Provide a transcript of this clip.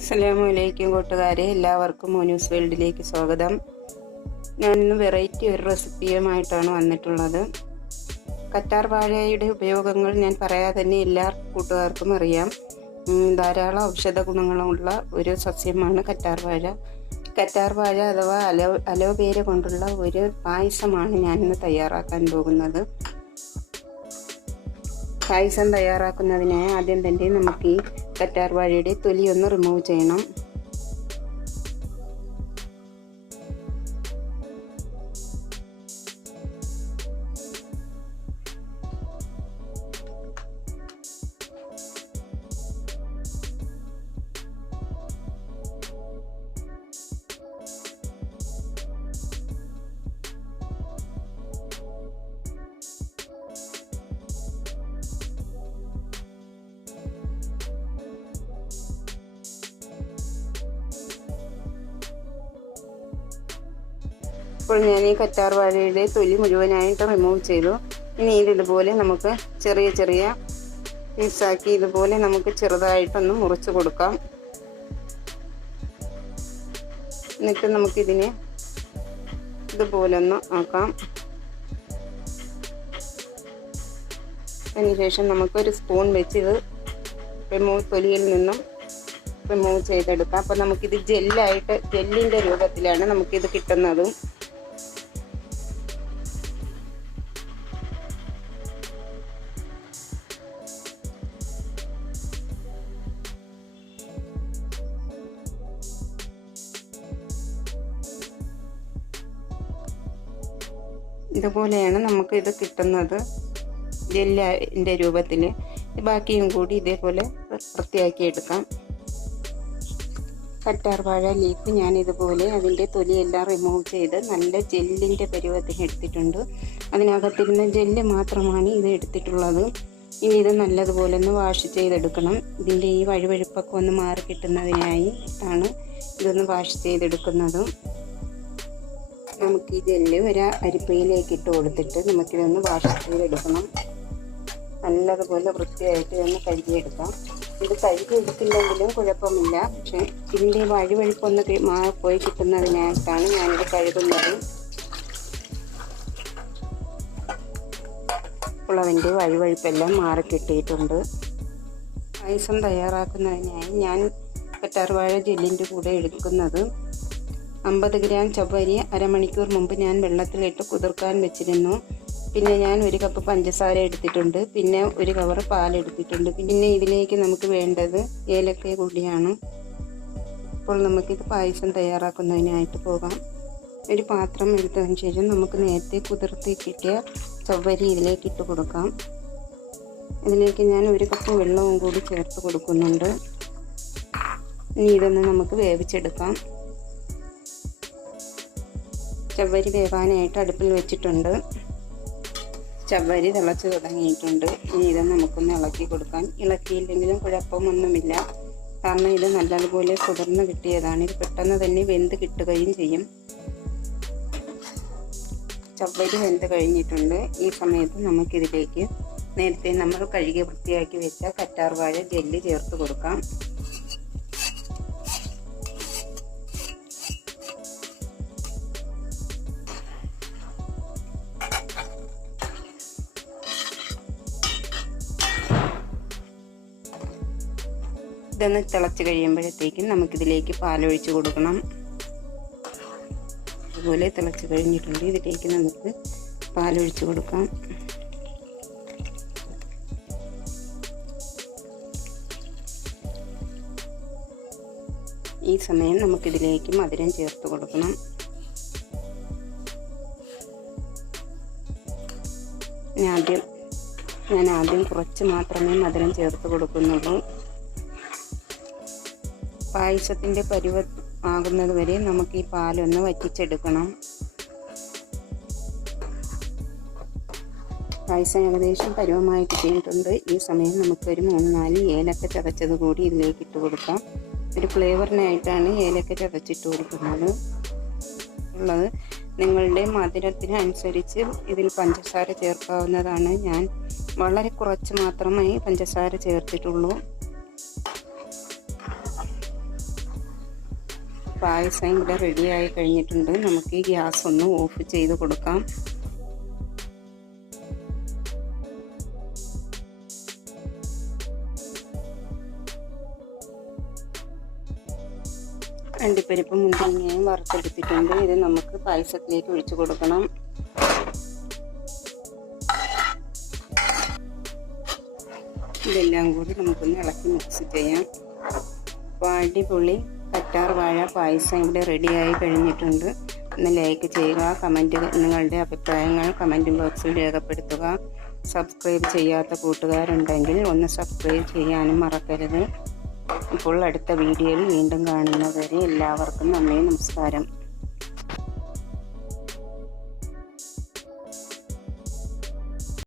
അസ്സലാമു അലൈക്കും കൂട്ടുകാരെ എല്ലാവർക്കും മോനൂസ് വേൾഡിലേക്ക് സ്വാഗതം. ഞാൻ ഇന്ന് വെറൈറ്റി ഒരു റെസിപ്പിയുമായിട്ടാണ് വന്നിട്ടുള്ളത്. കറ്റാർ വാഴയുടെ ഉപയോഗങ്ങൾ ഞാൻ പറയാതെ തന്നെ എല്ലാ കൂട്ടുകാർക്കും അറിയാം. ധാരാളം ഔഷധ ഗുണങ്ങളുള്ള ഒരു സസ്യമാണ് കറ്റാർ വാഴ. കറ്റാർ വാഴ അഥവാ അലോ അലോവേര കൊണ്ടുള്ള ഒരു പായസമാണ് ഞാൻ ഇന്ന് തയ്യാറാക്കാൻ പോകുന്നത്. പായസം തയ്യാറാക്കുന്നതിനായി ആദ്യം തന്നെ നമുക്ക് ഈ കറ്റാർ വാഴയുടെ തൊലിയൊന്ന് റിമൂവ് ചെയ്യണം. ഇപ്പോൾ ഞാൻ ഈ കറ്റാർ വാഴയുടെ തൊലി മുഴുവനായിട്ട് റിമൂവ് ചെയ്തു. ഇനി ഇത് ഇതുപോലെ നമുക്ക് ചെറിയ ചെറിയ പീസാക്കി ഇതുപോലെ നമുക്ക് ചെറുതായിട്ടൊന്ന് മുറിച്ച് കൊടുക്കാം. എന്നിട്ട് നമുക്കിതിനെ ഇതുപോലെ ഒന്ന് ആക്കാം. അതിനുശേഷം നമുക്കൊരു സ്പൂൺ വെച്ച് ഇത് റിമൂവ് തൊലിയിൽ നിന്നും റിമൂവ് ചെയ്തെടുക്കാം. അപ്പം നമുക്കിത് ജെല്ലായിട്ട് ജെല്ലിന്റെ രൂപത്തിലാണ് നമുക്കിത് കിട്ടുന്നതും. ഇതുപോലെയാണ് നമുക്ക് ഇത് കിട്ടുന്നത് ജെല്ലിന്റെ രൂപത്തിൽ ബാക്കിയും കൂടി ഇതേപോലെ വൃത്തിയാക്കി എടുക്കാം. കറ്റാർ വാഴ ലീഫ് ഞാൻ ഇതുപോലെ അതിന്റെ തൊലിയെല്ലാം റിമൂവ് ചെയ്ത് നല്ല ജെല്ലിന്റെ പരുവത്തിന് എടുത്തിട്ടുണ്ട്. അതിനകത്തിരുന്ന ജെല്ല് മാത്രമാണ് ഇത് എടുത്തിട്ടുള്ളത്. ഇനി ഇത് നല്ലതുപോലെ ഒന്ന് വാഷ് ചെയ്തെടുക്കണം. ഇതിന്റെ ഈ വഴുവഴുപ്പൊക്കെ ഒന്ന് മാറി കിട്ടുന്നതിനായി ആണ് ഇതൊന്ന് വാഷ് ചെയ്തെടുക്കുന്നതും. നമുക്ക് ഈ ജെല്ല് ഒരു അരിപ്പയിലേക്ക് ഇട്ട് കൊടുത്തിട്ട് നമുക്കിതൊന്ന് വാഷ് ചെയ്തെടുക്കണം. നല്ലതുപോലെ വൃത്തിയായിട്ട് ഇതൊന്ന് കഴുകിയെടുക്കാം. ഇത് കഴുകി എടുത്തില്ലെങ്കിലും കുഴപ്പമില്ല. പക്ഷേ ഇതിന്റെ വഴിവഴിപ്പൊന്ന് മാറിപ്പോയി കിട്ടുന്നതിനായിട്ടാണ് ഞാനിത് കഴുകുന്നത്. അതിന്റെ വഴിവഴിപ്പെല്ലാം മാറി കിട്ടിയിട്ടുണ്ട്. പായസം തയ്യാറാക്കുന്നതിനായി ഞാൻ കറ്റാർവാഴ ജെല്ലിന്റെ കൂടെ എടുക്കുന്നത്. അമ്പത് ഗ്രാം ചവ്വരി അരമണിക്കൂർ മുമ്പ് ഞാൻ വെള്ളത്തിലിട്ട് കുതിർക്കാൻ വെച്ചിരുന്നു. പിന്നെ ഞാൻ ഒരു കപ്പ് പഞ്ചസാര എടുത്തിട്ടുണ്ട്. പിന്നെ ഒരു കവർ പാൽ എടുത്തിട്ടുണ്ട്. പിന്നെ ഇതിലേക്ക് നമുക്ക് വേണ്ടത് ഏലക്ക കൂടിയാണ് അപ്പോൾ നമുക്കിത് പായസം തയ്യാറാക്കുന്നതിനായിട്ട് പോകാം. ഒരു പാത്രം എടുത്തതിന് ശേഷം നമുക്ക് നേരത്തെ കുതിർത്തി കിട്ടിയ ചവ്വരി ഇതിലേക്ക് ഇട്ട് കൊടുക്കാം. ഇതിലേക്ക് ഞാൻ ഒരു കപ്പ് വെള്ളവും കൂടി ചേർത്ത് കൊടുക്കുന്നുണ്ട്. ഇനി ഇതൊന്ന് നമുക്ക് വേവിച്ചെടുക്കാം. ചവ്വരി വേവാനായിട്ട് അടുപ്പിൽ വെച്ചിട്ടുണ്ട്. ചവ്വരി തിളച്ച് തുടങ്ങിയിട്ടുണ്ട്. ഇനി ഇത് നമുക്കൊന്ന് ഇളക്കി കൊടുക്കാം. ഇളക്കിയില്ലെങ്കിലും കുഴപ്പമൊന്നുമില്ല. കാരണം ഇത് നല്ലതുപോലെ കുതിർന്ന് കിട്ടിയതാണ്. ഇത് പെട്ടെന്ന് തന്നെ വെന്ത് കിട്ടുകയും ചെയ്യും. ചവ്വരി വെന്ത് കഴിഞ്ഞിട്ടുണ്ട്. ഈ സമയത്ത് നമുക്കിതിലേക്ക് നേരത്തെ നമ്മൾ കഴുകി വൃത്തിയാക്കി വെച്ച കറ്റാർവാഴ ജെല്ല് ചേർത്ത് കൊടുക്കാം. ഇതൊന്ന് തിളച്ച് കഴിയുമ്പോഴത്തേക്കും നമുക്കിതിലേക്ക് പാലൊഴിച്ച് കൊടുക്കണം. അതുപോലെ തിളച്ച് കഴിഞ്ഞിട്ടുണ്ട്. ഇതിലേക്ക് നമുക്ക് പാലൊഴിച്ച് കൊടുക്കാം. ഈ സമയം നമുക്കിതിലേക്ക് മധുരം ചേർത്ത് കൊടുക്കണം. ഞാൻ ആദ്യം ഞാൻ ആദ്യം കുറച്ച് മാത്രമേ മധുരം ചേർത്ത് കൊടുക്കുന്നുള്ളൂ. പായസത്തിന്റെ പരുവ ആകുന്നത് വരെ നമുക്ക് ഈ പാലൊന്ന് വറ്റിച്ചെടുക്കണം. പായസം ഏകദേശം പരുവമായി കിട്ടിയിട്ടുണ്ട് ഈ സമയം നമുക്കൊരു മൂന്ന് നാല് ഏലക്ക ചതച്ചത് കൂടി ഇതിലേക്ക് ഇട്ട് കൊടുക്കാം. ഒരു ഫ്ലേവറിനായിട്ടാണ് ഏലക്ക ചതച്ചിട്ട് കൊടുക്കുന്നത്. ഉള്ളത് നിങ്ങളുടെ മധുരത്തിനനുസരിച്ച് ഇതിൽ പഞ്ചസാര ചേർക്കാവുന്നതാണ്. ഞാൻ വളരെ കുറച്ച് മാത്രമേ പഞ്ചസാര ചേർത്തിട്ടുള്ളൂ. പായസം ഇവിടെ റെഡിയായി കഴിഞ്ഞിട്ടുണ്ട്. നമുക്ക് ഈ ഗ്യാസ് ഒന്ന് ഓഫ് ചെയ്ത് കൊടുക്കാം. അണ്ടിപ്പരിപ്പ് മുന്തിരിങ്ങയും വറുത്തെടുത്തിട്ടുണ്ട്. ഇത് നമുക്ക് പായസത്തിലേക്ക് ഒഴിച്ചു കൊടുക്കണം. ഇതെല്ലാം കൂടി നമുക്കൊന്ന് ഇളക്കി മിക്സ് ചെയ്യാം. അപ്പോൾ അടിപൊളി കറ്റാർ വാഴ പായസം ഇവിടെ റെഡിയായി കഴിഞ്ഞിട്ടുണ്ട്. ഒന്ന് ലൈക്ക് ചെയ്യുക കമന്റ് നിങ്ങളുടെ അഭിപ്രായങ്ങൾ കമന്റ് ബോക്സിൽ രേഖപ്പെടുത്തുക. സബ്സ്ക്രൈബ് ചെയ്യാത്ത കൂട്ടുകാരുണ്ടെങ്കിൽ ഒന്ന് സബ്സ്ക്രൈബ് ചെയ്യാനും മറക്കരുത്. ഇപ്പോൾ അടുത്ത വീഡിയോയിൽ വീണ്ടും കാണുന്നവരെ എല്ലാവർക്കും നന്ദി നമസ്കാരം.